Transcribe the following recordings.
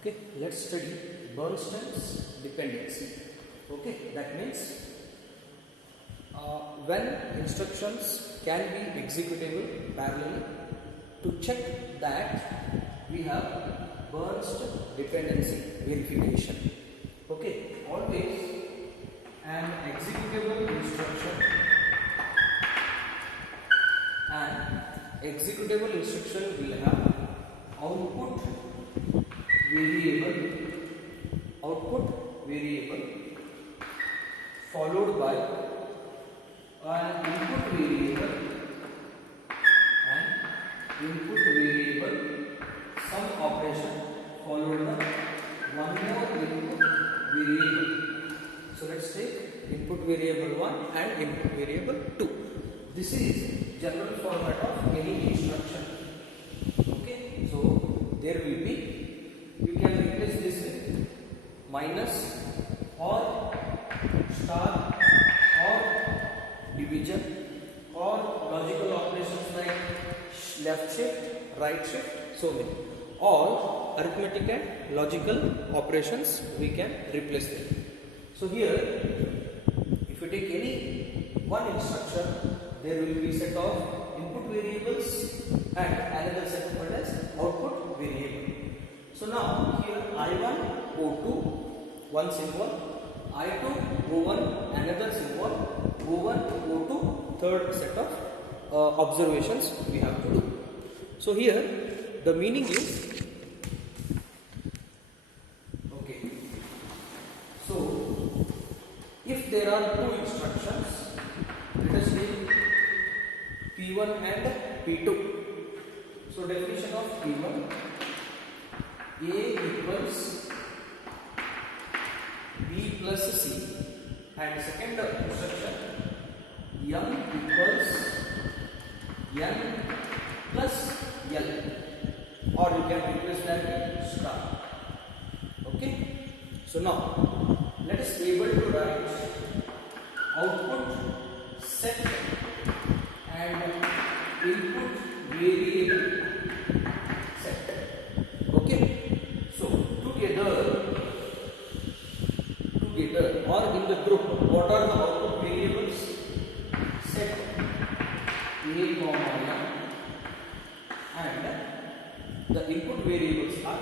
Okay, let's study Bernstein's dependency. Okay, that means when instructions can be executable parallelly, to check that we have Bernstein dependency verification. Okay, always an executable instruction will have output variable followed by an input variable some operation followed by one more input variable. So let's take input variable 1 and input variable 2. This is general format of any instruction. Okay, so there will be, you can replace this with minus or star or division or logical operations like left shift, right shift, so many. All arithmetic and logical operations we can replace them. So here, if you take any one instruction, there will be set of input variables and another set called as output variable. So now here I1 O2 one symbol, I2 O1 another symbol, O1 O2 third set of observations we have to do. So here the meaning is, okay, so if there are two instructions, let us take P1 and P2. So definition of P1, A equals B plus C, and second instruction, M equals N plus L, or you can replace that with star. Okay, so now let us be able to write output set and input variable set. Okay, so together or in the group, what are the output variables? Set A comma N, and the input variables are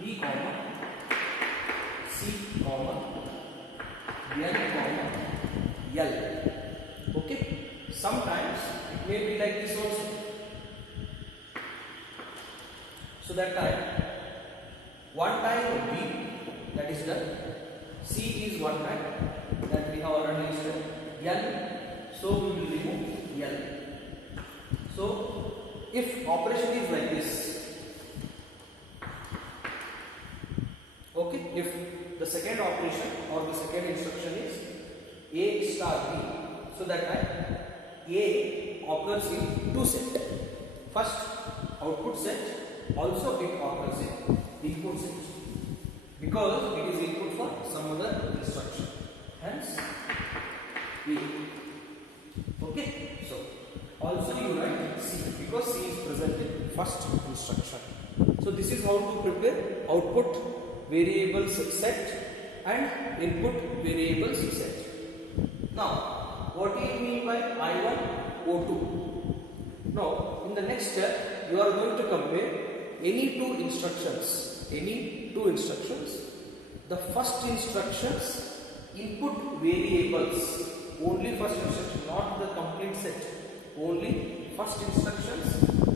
B comma C comma N comma L. Okay, sometimes it may be like this also. So that time, one time B, that is done. C is one time, that we have already said. L, so we will remove L. So if operation is like this, okay, if the second operation or the second instruction is A star B, so that time A occurs in two sets. First output set, also it occurs in input set, because it is input for some other instruction, hence A. Okay, so also you write C, because C is present in first instruction. So this is how to prepare output variables set and input variables set. Now what do you mean by I1 O2? Now in the next step you are going to compare any two instructions. The first instructions input variables, only first instruction, not the complete set, only first instructions,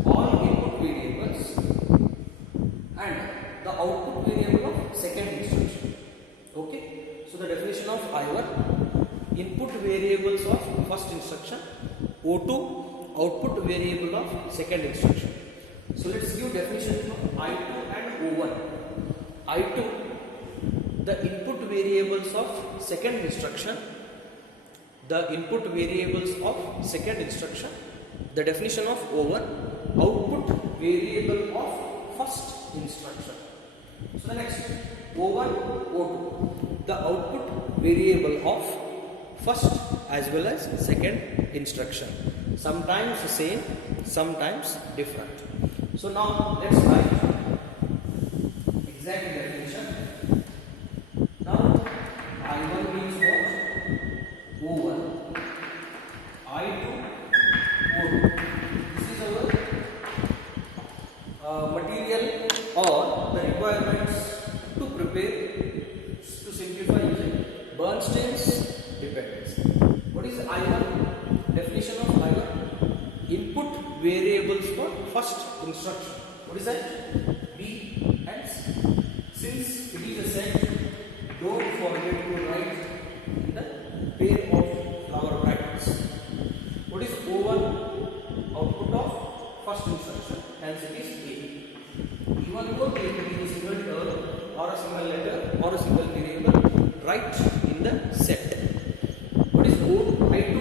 all input variables, and the output variable of second instruction. Okay, so the definition of I1, input variables of first instruction, O2, output variable of second instruction. So let's give definition of I2 and O1. I2, the input variables of second instruction, the input variables of second instruction. The definition of O1, output variable of first instruction. So the next, O1, O2, the output variable of first as well as second instruction. Sometimes same, sometimes different. So now let's write exactly material or the requirements to prepare to simplify using Bernstein's dependency. What is I1? Definition of I1: input variables for first instruction. What is that? B and C. Since it is a set, don't forget to write in the pair of flower brackets. What is O1? Output of first instruction, hence it is A. Even though it can be a single term or a single letter or a single variable, write in the set. What is I2?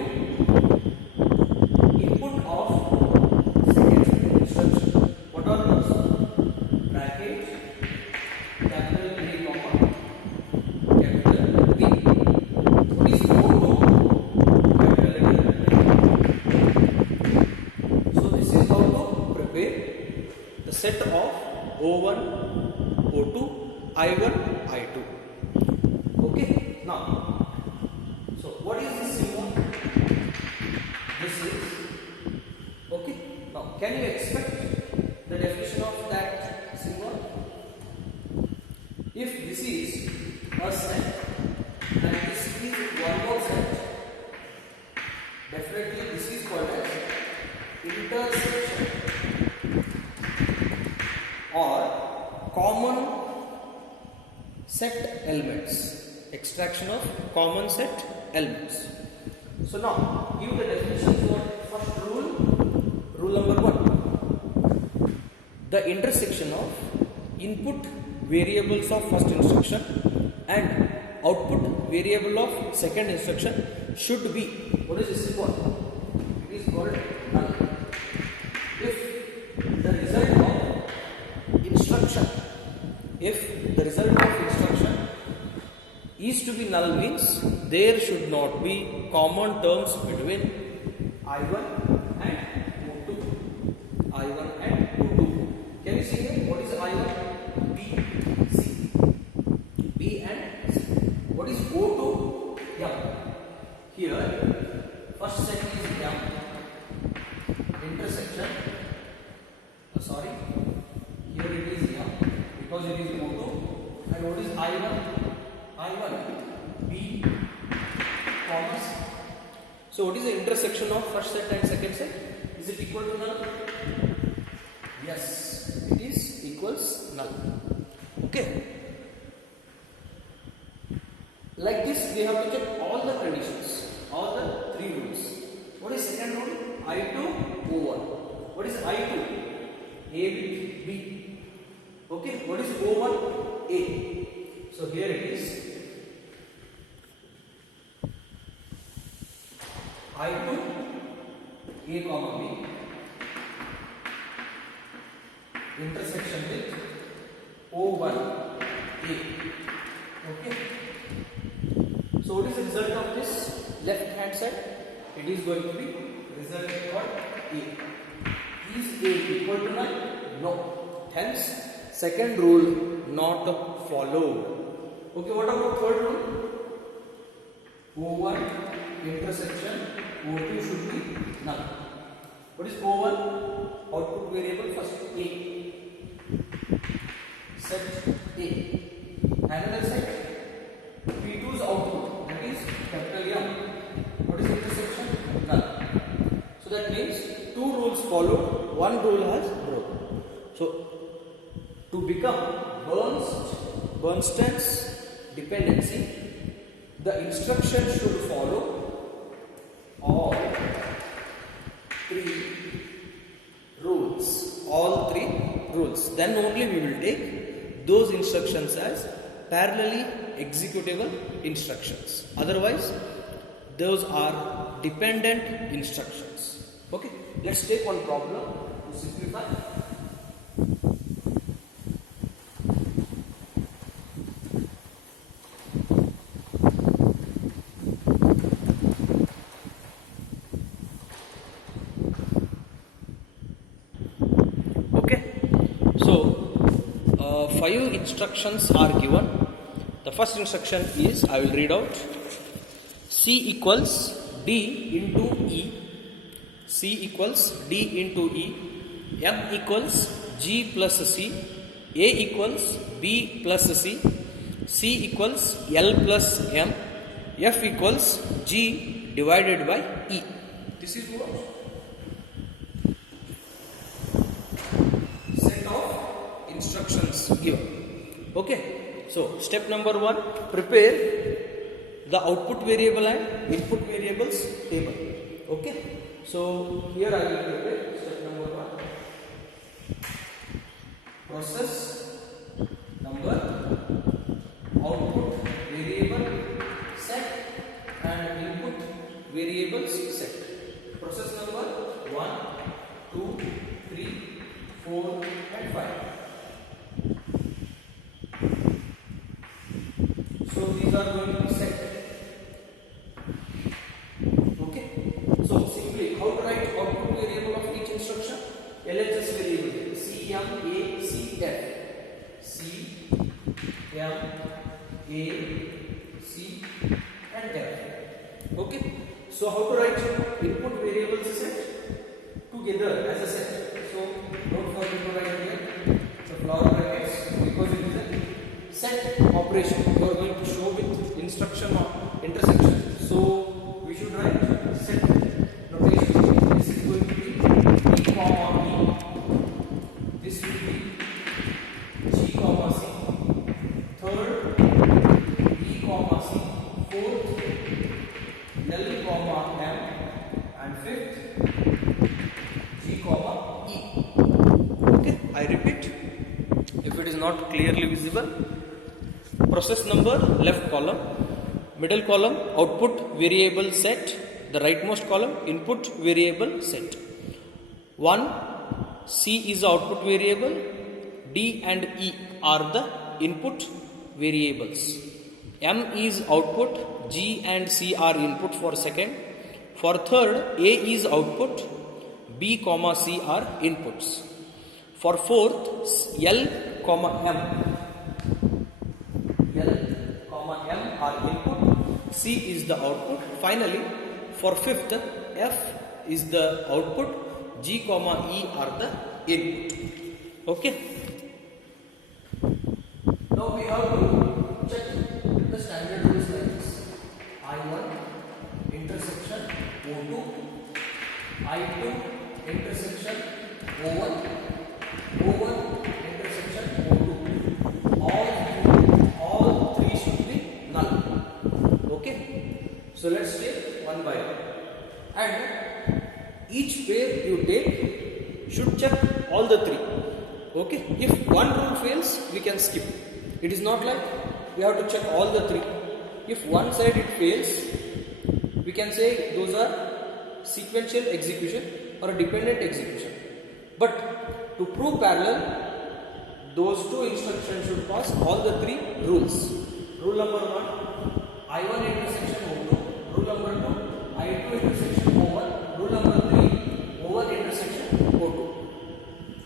Input of second instruction. What are those? Bracket, capital A, comma, capital B. What is O2? Capital letter. So this is how to prepare the set of O1, O2, I1, I2. Okay, now, so what is this symbol? This is, okay, now can you expect the definition of that symbol? If this is a set and this is one more set, definitely this is called as intersection or common set elements, extraction of common set elements. So now give the definition for first rule. Rule number 1: the intersection of input variables of first instruction and output variable of second instruction should be, what is this symbol? It is called null. If the result of instruction is to be null, means there should not be common terms between I1 and O2. I1 and O2. Can you see here? What is I1? B, C. B and C. What is O2? M. Here, first set is M. Intersection. Sorry. Here it is M because it is O2. And what is I1? I1, B, comma C. So what is the intersection of first set and second set? Is it equal to null? Yes, it is equals null. Okay. Like this, we have to check all the conditions, all the three rules. What is second rule? I2, O1. What is I2? A with B. Okay. What is O1? A. So here it is. I2, A comma B, intersection with O1, A. Okay. So what is the result of this left hand side? It is going to be result called A. Is A equal to null? No. Hence, second rule not followed. Okay, what about third rule? O1 intersection O2 should be null. What is O1? Output variable first A. Set A. Another set P2's output, that is capital M. What is intersection? Null. So that means two rules followed, one rule has broken. So to become Bernstein's dependency, the instruction should follow all three rules. Then only we will take those instructions as parallelly executable instructions. Otherwise, those are dependent instructions. Okay, let's take one problem to simplify. Five instructions are given. The first instruction is, I will read out: C equals D into E, C equals D into E, M equals G plus C, A equals B plus C, C equals L plus M, F equals G divided by E. This is what set of instructions given. Okay, so step number 1, prepare the output variable and input variables table. Okay, so here I will prepare step number 1. Process number output variable set and input variables set. Process number 1, 2, 3, 4 and 5. So these are going to be set. Okay. So simply how to write output variable of each instruction? LHS variable C M A C F. C M A C and F. Okay. So how to write input variables set together as a set? So don't forget to write here the flower brackets because it is a set operation. You are going to show with instruction of intersection. So we should write set notation. This is going to be E comma E. This will be G comma C. Third, E comma C. Fourth, L comma M. And fifth, G comma E. Okay, I repeat. If it is not clearly visible, process number left column, middle column output variable set, the rightmost column input variable set. 1, C is the output variable, D and E are the input variables. M is output, G and C are input for second. For third, A is output, B comma C are inputs. For fourth, L comma M. L comma M are input, C is the output. Finally, for fifth, F is the output, G comma E are the input. Okay. Now we have to check the standard rules like this. I1 intersection O2, I2 intersection O1, O1 intersection O2. All three should be null. Okay. So let's take one by one. And each pair you take should check all the three. Okay. If one rule fails, we can skip. It is not like we have to check all the three. If one side it fails, we can say those are sequential execution or dependent execution. But to prove parallel, those two instructions should pass all the three rules. Rule number 1, I1 intersection O2. Rule number 2, I2 intersection O1. Rule number 3, O1 intersection O2.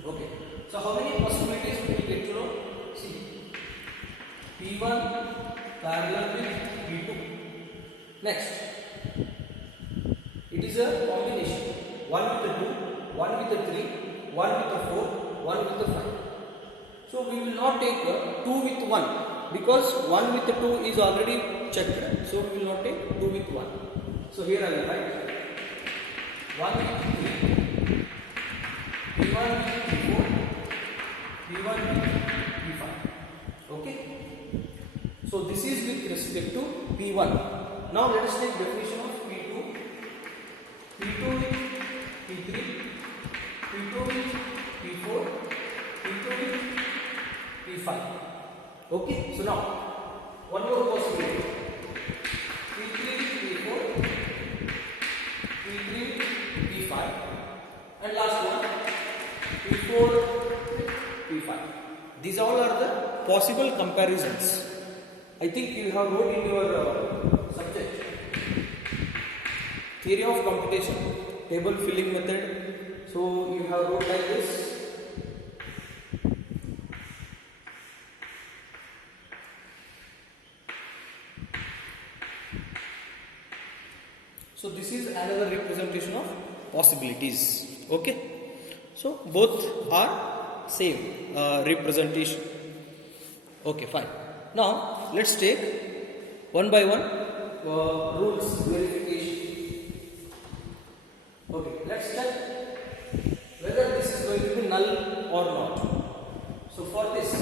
Okay. So how many possibilities we will get to know? See, P1 parallel with P2. Next, it is a combination. 1 with the 2, 1 with the 3, 1 with the 4, 1 with the 5. So we will not take 2 with 1 because 1 with the 2 is already checked. So we will not take 2 with 1. So here I will write 1 with 3, P1 with P4, P1 with P5. Okay. So this is with respect to P1. Now let us take definition of P2. P2 with P3, P2 with P4, P2 with P5. Okay, so now one more possibility. P3 with P4, P3 with P5, and last one P4 with P5. These all are the possible comparisons. I think you have wrote in your subject theory of computation, table filling method. So you have wrote like this. So this is another representation of possibilities. Okay. So both are same representation. Okay, fine. Now let's take one by one rules verification. Okay, let's check whether this is going to be null or not. So for this,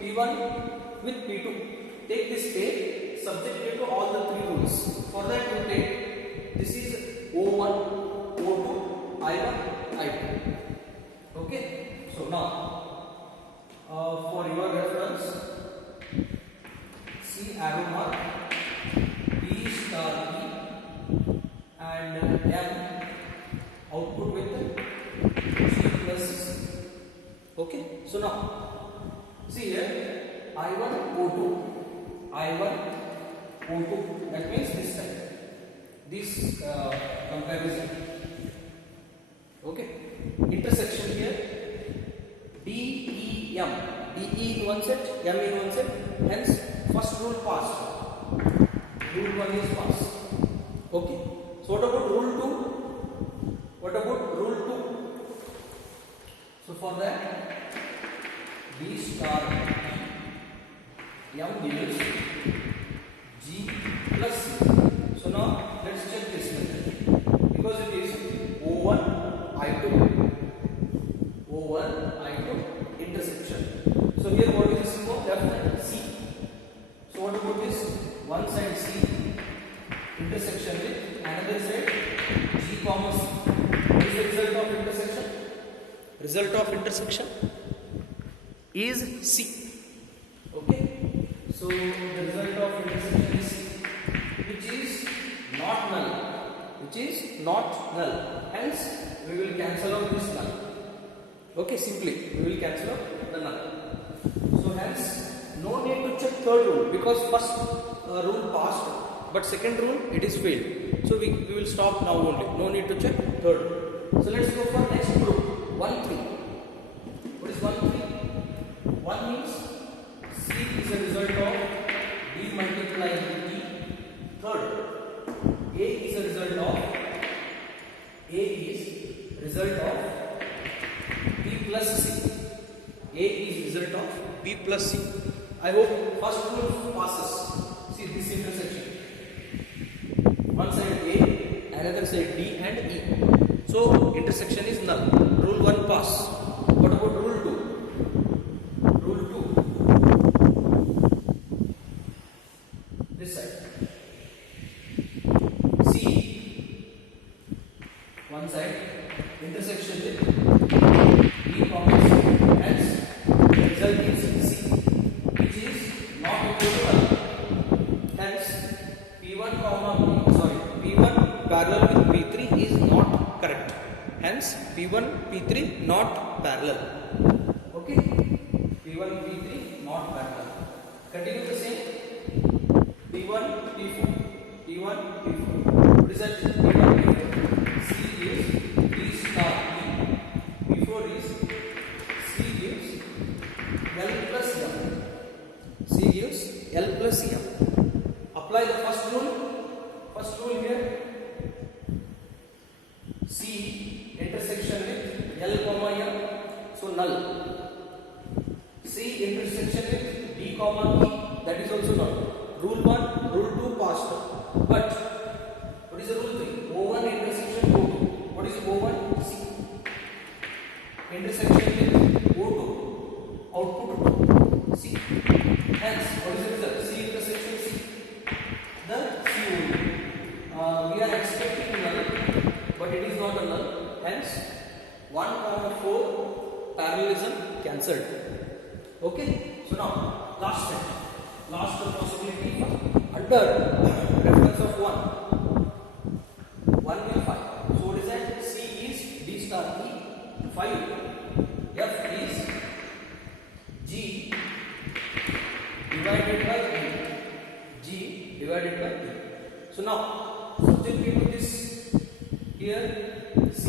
P1 with P2, take this pair, subject it to all the three rules. For that you take, this is O1, O2, I1, I2. Okay, so now for your reference, see arrow mark B star E and M output with G plus. Okay, so now see here I1 O2, I1 O2, that means this side, this comparison. Okay, intersection here D E M, D E in one set, M in one set, hence first rule passed, rule 1 is passed. Okay, so what about rule 2? What about rule 2? So for that, B star E, M gives G plus C. So now let's check this method, because it is O1 I2, O1 I2 intersection. So here what is the symbol? Left hand C. So what about this? One side C intersection with another side G comma C. What is the result of intersection? Result of intersection is C. Okay. So the result of intersection is C, which is not null. Which is not null. Hence we will cancel out this null. Okay, simply we will cancel out the null. So hence no need to check third rule, because first rule passed, but second rule it is failed. So we will stop now only. No need to check third rule. So let's go for next group. 1, 3. What is 1, 3? 1 means C is a result of D multiplied with D. Third, A is a result of B plus C. A is result of B plus C. I hope first rule passes. See this intersection. One side A, another side D and E. So intersection is null. Rule 1 pass. What about rule 2? Rule 2. This side. C, one side, intersection with B comma C. Hence, the result is C, which is not equal to null. Hence, P1 comma P1 parallel with P3 is not correct. Hence, P1 P3 not parallel. Okay, P1 P3 not parallel. Continue the same. P1 P4, P1 P4. Result P1 P4. C gives D star E. P4 is C gives L plus M. C gives L plus M. Apply the first rule. First rule here. C intersection with L comma M. So null. C intersection with D comma E. That is also null. Rule 1, rule 2 passed. But what is the rule 3? O1 intersection O2. What is O1? C. Intersection with O2. Output C. Hence, what is the result? C intersection C. The C only. We are expecting null, but it is not a null. Hence, 1, 4 parallelism cancelled. Okay. So now, last step. Last possibility under reference of 1. 1 will 5. So what is that? C is D star E. 5. F is G divided by E. G divided by E. So now, subject to this here, C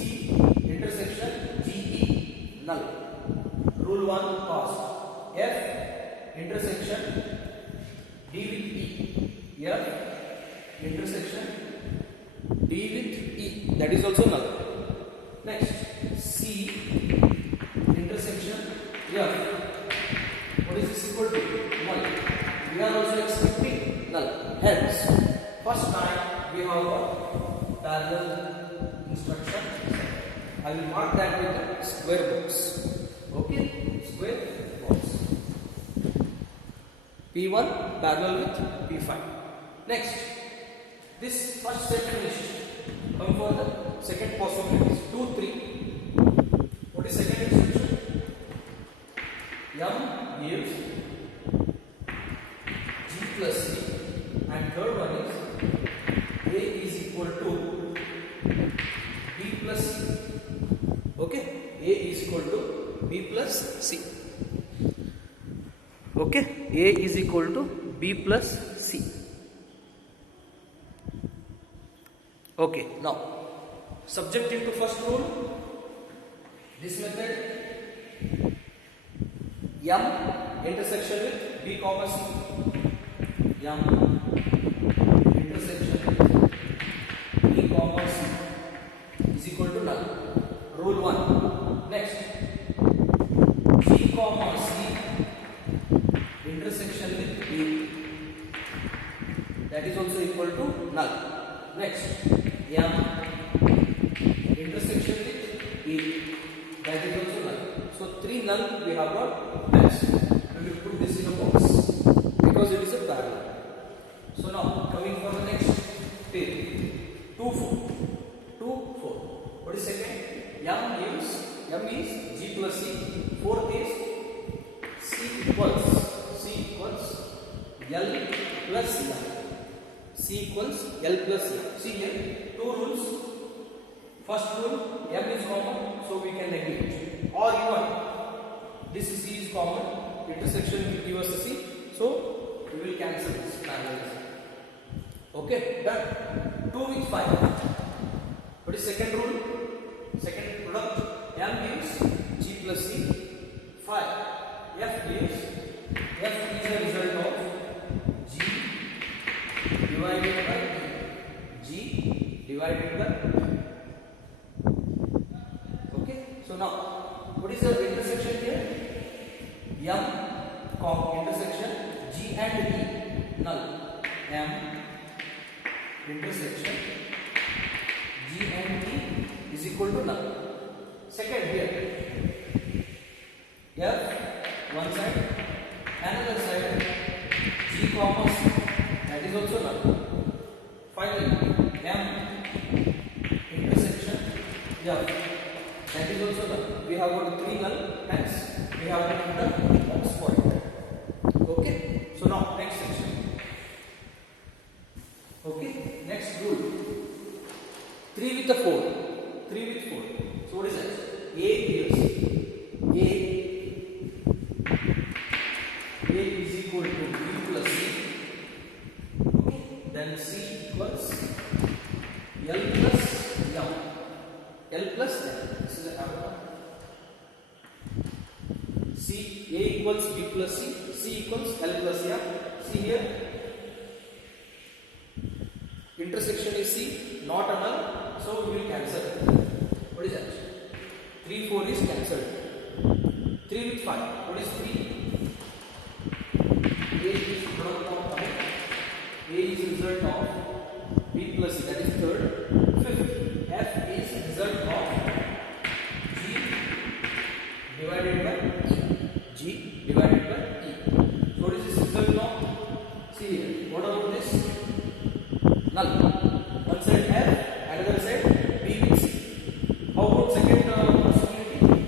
intersection GE null. Rule 1 passed. F intersection D with E. F intersection D with E. That is also null. Next, C intersection What is this equal to? Null. We are also expecting null. Hence, first time we have a parallel instruction. I will mark that with a square box. Okay, square box. P1 parallel with P5. Next, this first step finished. Come for the second possibilities. 2, 3. What is second instruction? M gives G plus C, and third one is A is equal to B plus C. Okay, A is equal to B plus C. Okay, A is equal to B plus C. Okay, now subjective to first rule, this method M intersection with B comma C. M intersection with B comma C is equal to null. Rule 1. Next, G comma C intersection with B, that is also equal to null. Next, M intersection with E, that is also null. So 3 null we have got. Hence, we will put this in a box because it is a parallel. So now coming for the next step, 2, 4. 2, 4. What is second? M is G plus C. Fourth is C equals L plus M. C equals L plus M. See here, 2 rules. First rule, M is common, so we can negate. Or even this C is common, intersection will give us the C, so we will cancel this parallelism. Okay, done. 2 with 5. What is second rule? Second product, M gives G plus C. 5. F is a result of G divided by E. G divided by E. Okay, so now what is the intersection here? M intersection G and E, null. M intersection G and E is equal to null. Second here, F one side, another side, G comma C, that is also null. Finally, M intersection F, that is also null. We have got 3 null, hence we have to put the box point. Okay, so now next section. Okay, next rule. 3 with the 4. 3 with 4. So what is that? A gives A is equal to B plus C. Okay, then C equals L plus M. L plus M. This is the alpha. C, A equals B plus C. C equals L plus M. See here, intersection is C, not a null, so we will cancel. What is that? 3, 4 is cancelled. 3 with 5. What is 3? A is product of A is result of B plus C, that is third. Fifth, F is result of G divided by E. G divided by E. So what is this result of? See here, what about this? Null. One side F, another side B with C. How about second possibility?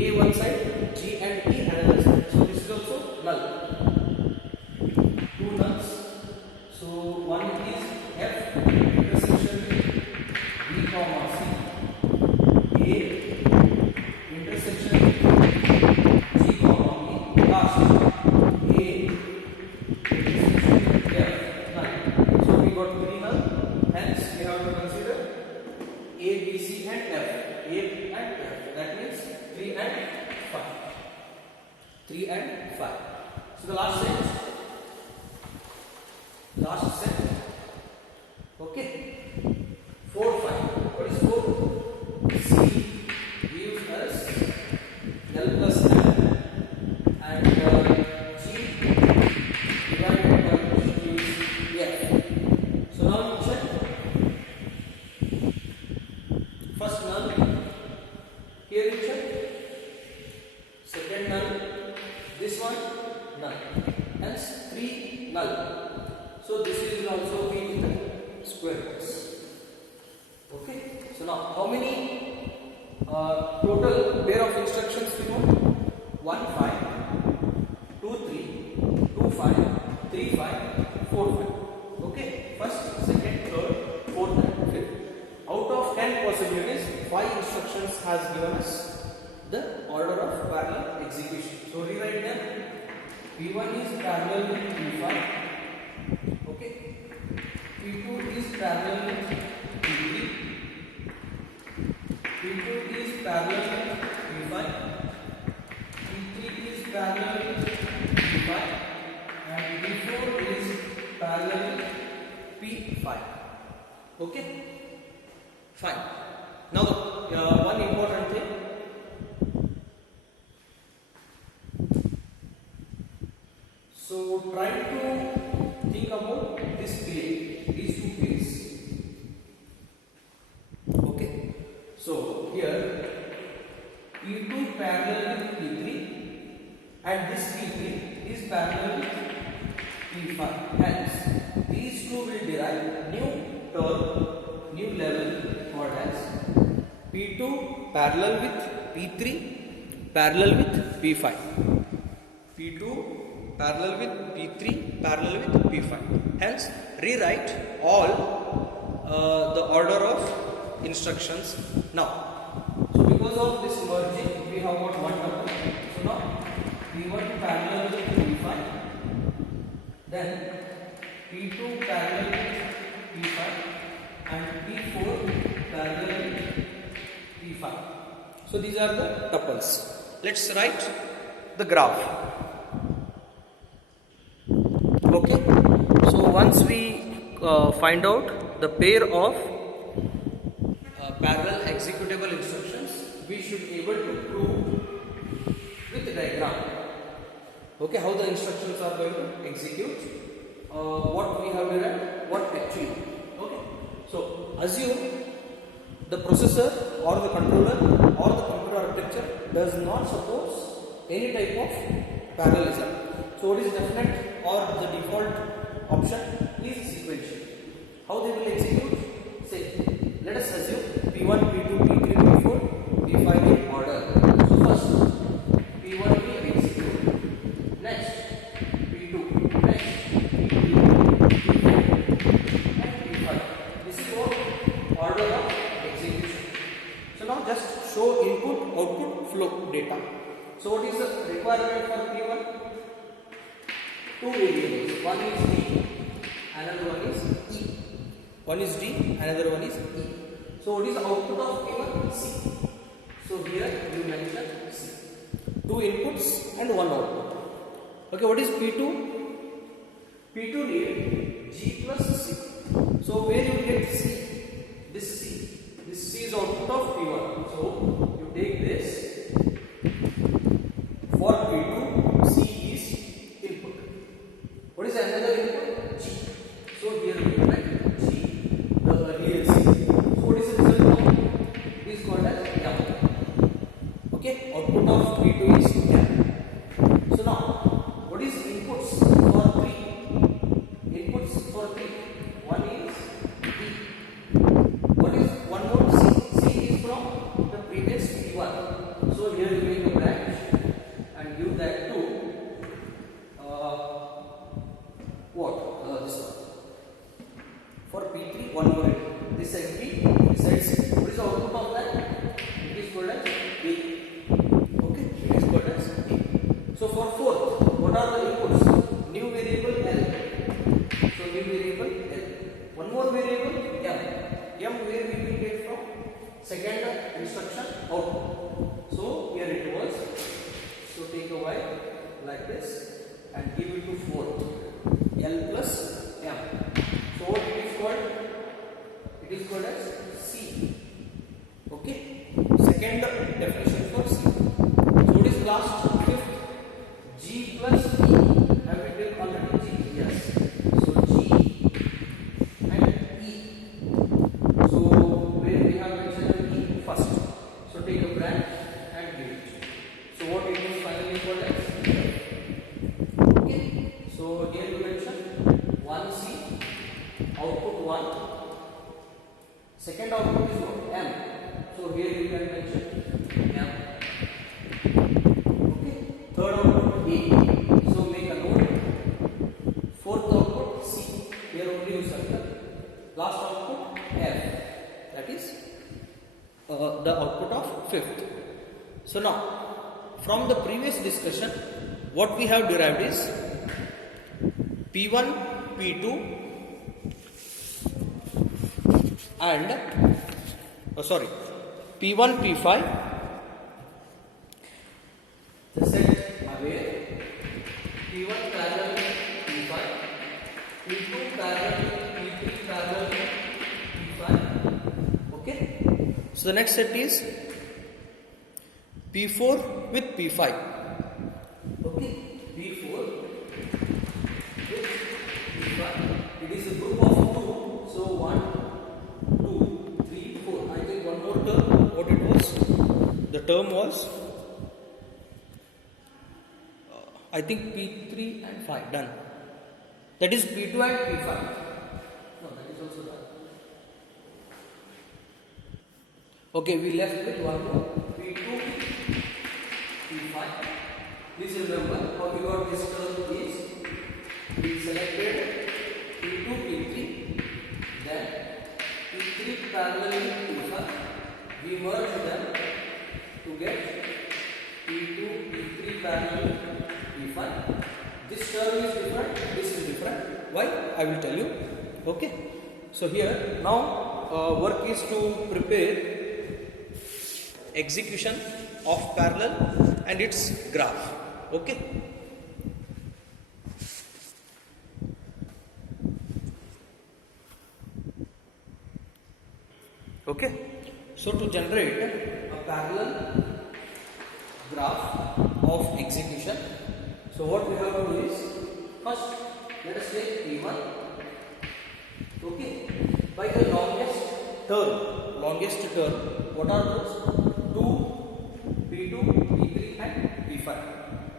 A one side, G and E another side. So this is also null. 2 nulls. So one is F intersection with B comma C. A intersection with G comma B. Last, A intersection with F. Null. So we got 3 null. Hence we have to consider A, B, C and F. A and F. That means 3 and 5. 3 and 5. So the last set. Okay. 4, 5. What is 4? C gives us L plus M and This one null. Hence 3 null. So this will also be in the square box. Okay. So now how many total pair of instructions we know? 1 5, 2 3, 2 5, 3 5, 4 5. Okay. First, second, third, fourth and fifth. Out of 10 possibilities, 5 instructions has given us the order of parallel execution. So rewrite them. P1 is parallel with P5. Okay. P2 is parallel with P3. P2 is parallel with P5. P3 is parallel with P5. And P4 is parallel with P5. Okay. Fine. Now one important thing. So try to think about this pair, these two pairs. Okay. So here P2 parallel with P3 and this P3 is parallel with P5. Hence these two will derive new term, new level called as P2 parallel with P3 parallel with P5. P2 parallel with P3 parallel with P5. Hence rewrite all the order of instructions now. So because of this merging we have got one tuple. So now P1 parallel with P5, then P2 parallel with P5 and P4 parallel with P5. So these are the tuples. Let's write the graph. Okay. So once we find out the pair of parallel executable instructions, we should be able to prove with the diagram. Okay, how the instructions are going to execute, what we have derived, what actually. Okay. So assume the processor or the controller or the computer architecture does not support any type of parallelism. So what is definite or the default option is sequential. How they will execute? Say, let us assume P1, P2, P3, P4, P5 in order. So first P1 will execute. Next P2. Next P3, P4 and P5. This is what order of execution. So now just show input, output, flow data. So what is the requirement for P1? Two variables. One is D, another one is E. One is D, another one is E. So what is the output of P1? C. So here you mention C. Two inputs and one output. Okay, what is P2? P2 need G plus C. So where you get C? This C. This C is output of P1. So you take this. For P2, C is input. What is another input? G. So here we write G, the earlier C. So what is the result now? It is called as M. Okay, output of P2 is M. So now, what is inputs for 3? Inputs for 3. One is D. What is one more C? C is from the previous P1. So here you make a branch and give that to this one. For P3, one more input. This side P, this side C. What is the output of that? It is called as B. Okay, it is called as B. So for fourth, what are the inputs? New variable L. So new variable L. One more variable M. M where we will get from? Second instruction output. So here it was. So take a Y like this and give it to fourth. L plus M. So what it is called? It is called as C. Okay. Second definition for C. So what is last? Fifth. G plus E. Have we taken already G? Yes. So G and E. So where we have mentioned E first. So take a branch and give it. So what it is finally called as So here you mention 1C, output 1. Second output is what? M. So here you can mention M. Okay. Third output A. So make a note. Fourth output C. Here only you circle. Last output F. That is the output of fifth. So now, from the previous discussion, what we have derived is P1, P2 and P1, P5. The set are where P1 parallel to P5, P2 parallel to P3 parallel to P5. Okay. So the next set is P4 with P5. Okay. P4 with P5. It is a group of two. So 1, 2, 3, 4. I think one more term. What it was? The term was I think P3 and 5 done. That is P2 and P5. No, that is also done. Okay, we left with one more. P2, P5. Please remember how we got this term is we selected P2, P3, then P3 parallel with P5. We merge them to get P2, P3 parallel P5. This term is different, this is different. Why? I will tell you. Okay. So here now work is to prepare execution of parallel and its graph. Okay. Okay. So to generate a parallel graph of execution, so what we have to do is, first let us take P1. Okay. By the longest term, what are those? 2, P2, P3 and P5.